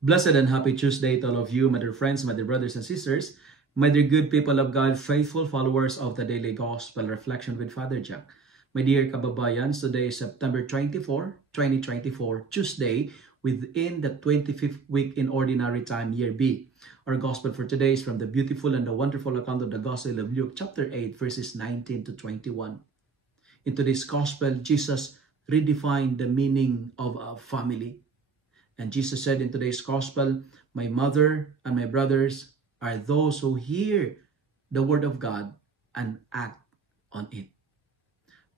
Blessed and happy Tuesday to all of you, my dear friends, my dear brothers and sisters, my dear good people of God, faithful followers of the Daily Gospel Reflection with Father Jack. My dear kababayans, today is September 24, 2024, Tuesday, within the 25th week in Ordinary Time, Year B. Our Gospel for today is from the beautiful and the wonderful account of the Gospel of Luke, chapter 8, verses 19 to 21. In today's Gospel, Jesus redefined the meaning of a family. And Jesus said in today's Gospel, "My mother and my brothers are those who hear the Word of God and act on it."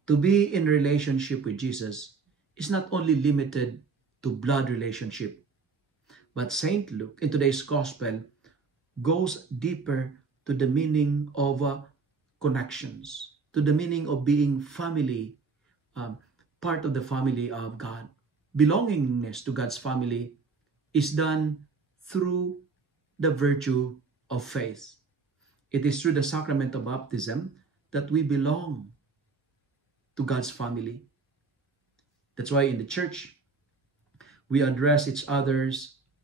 To be in relationship with Jesus is not only limited to blood relationship, but Saint Luke in today's Gospel goes deeper to the meaning of connections, to the meaning of being family, part of the family of God. Belongingness to God's family is done through the virtue of faith. It is through the sacrament of baptism that we belong to God's family. That's why in the church, we address each other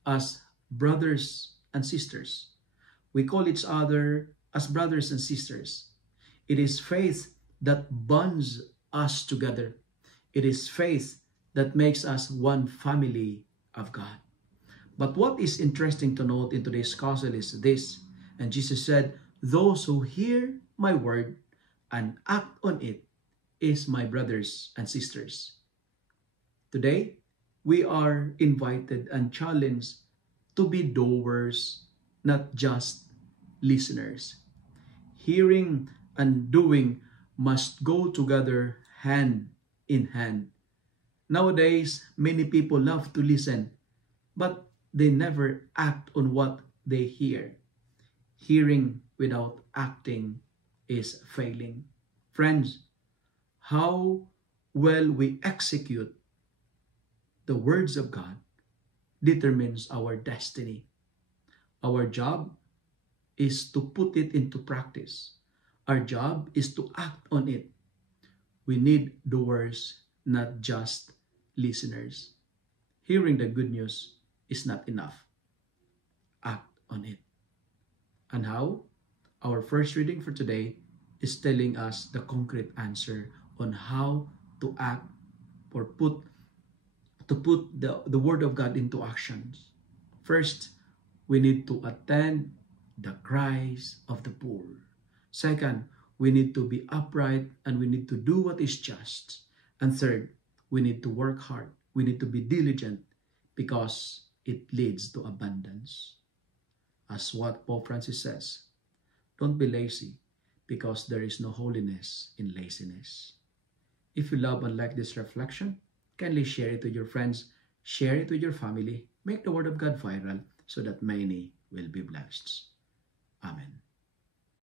as brothers and sisters. We call each other as brothers and sisters. It is faith that bonds us together. It is faith that makes us one family of God. But what is interesting to note in today's gospel is this, and Jesus said, "Those who hear my word and act on it is my brothers and sisters." Today, we are invited and challenged to be doers, not just listeners. Hearing and doing must go together hand in hand. Nowadays, many people love to listen, but they never act on what they hear. Hearing without acting is failing. Friends, how well we execute the words of God determines our destiny. Our job is to put it into practice. Our job is to act on it. We need doers, not just listeners. Hearing the good news is not enough. Act on it. And how? Our first reading for today is telling us the concrete answer on how to act or put the word of God into actions. First, we need to attend the cries of the poor. Second, we need to be upright and we need to do what is just. And third, we need to work hard. We need to be diligent because it leads to abundance. As what Pope Francis says, don't be lazy because there is no holiness in laziness. If you love and like this reflection, kindly share it with your friends, share it with your family, make the word of God viral so that many will be blessed. Amen.